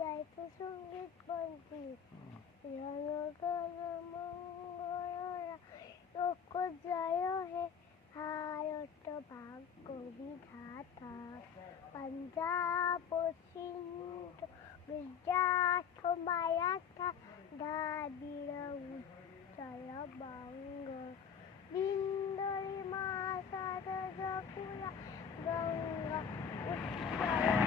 গাইতে সঙ্গীত বন্ধু জনগণ মঙ্গল ঐক্য জয় হে ভারত ভাগ্য বিধাতা পাঞ্জাব সিন্ধ গুজরাট মারাঠা দ্রাবিড় উৎকল বঙ্গ বিন্দরি মাগধ যমুনা গঙ্গা উৎকল